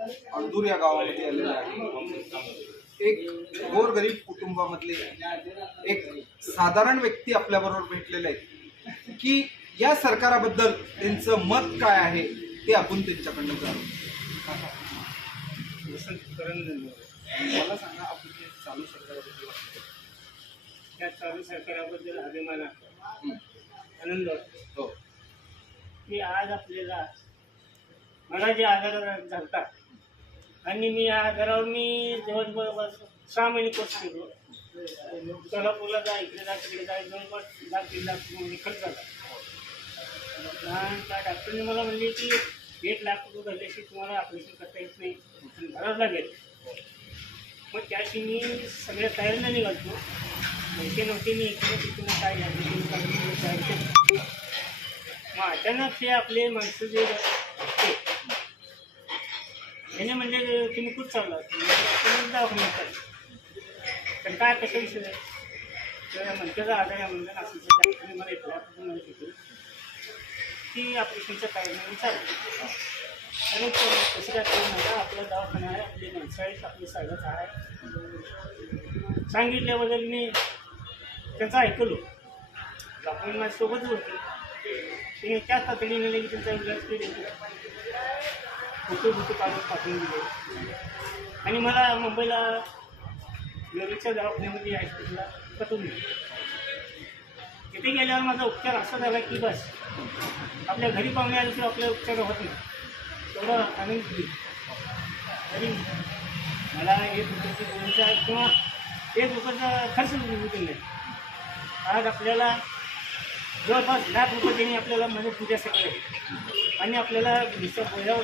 अंदूर या गावामध्ये आलेले आहे. एक गोरगरीब कुटुंबामधले एक साधारण व्यक्ती आपल्याबरोबर भेटलेले आहेत. की या सरकाराबद्दल त्यांचं मत काय आहे ते आपण त्यांच्याकडनं जाणू मला सांगा आपण चालू सरकाराबद्दल. त्या चालू सरकाराबद्दल अभिमान. आनंद वाटतो. हो. की आज आपल्याला मला जे आजार झालतात आणि मी या आजारावर मी जवळजवळ सहा महिने कोर्स केलो. सोलापूरला जा इकडे जा तिकडे जा जवळपास लाख दीड लाख म्हणजे खर्च झाला त्या डॉक्टरने मला म्हणले की एक लाख रुपये झाल्याशी तुम्हाला ऑपरेशन करता येत नाही आणि भरावं लागेल. मग त्याशी मी सगळ्या तयारीला निघालतो. पैसे नव्हते मी इकडे तिकडे काय झाले मग अचानक ते आपले माणसं जे त्याने म्हणजे तुम्ही खूप चालला तुम्ही दवाखान्यात पण काय कसं विषय आहे? म्हणते म्हणतेचा आजार आहे. म्हणजे असं डॉक्टरने मला इथल्या म्हणत होती की ऑपरेशनच्या तयारीने चालू आणि कसं म्हणजे काय करू आपलं आपला दवाखाना आहे आपली माणसं आहेत आपली सागत आहे. सांगितल्याबद्दल मी त्यांचं ऐकलो. डॉक्टर माझ्यासोबतच होते. तिने त्याच तातडीने त्यांचा इलाज केला. फोटो फोटो काढून पाठवून दिले. आणि मला मुंबईला वेळीच्या दवाखान्यामध्ये हॉस्पिटलला पटवून दिले. तिथे गेल्यावर माझा उपचार असा झाला की बस आपल्या घरी पाहुणे आले की आपला उपचार होत नाही. तेवढा आनंद दिली तरी मला एक रुपयाची गोळीचा किंवा एक रुपयाचा खर्च निघून नाही. आज आपल्याला जवळपास लाख रुपये त्यांनी आपल्याला म्हणजे पूजा सगळे आणि आपल्याला विषय बोलावं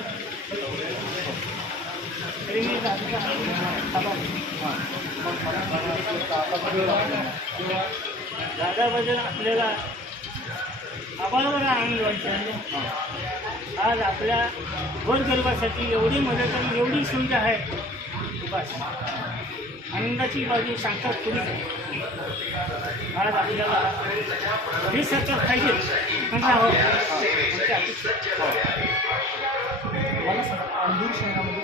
दादाबद्दल आपल्याला आभाळावर आनंद वाटतो आज आपल्या गोरगरिबासाठी एवढी मदत आणि एवढी सुविधा आहे. बस. आनंदाची बाजू सांगतात तुम्ही आज आपल्याला हे सरकार पाहिजे. म्हणजे राहावं हो. ಅಂಬರೀಷ್ ನಮಗೆ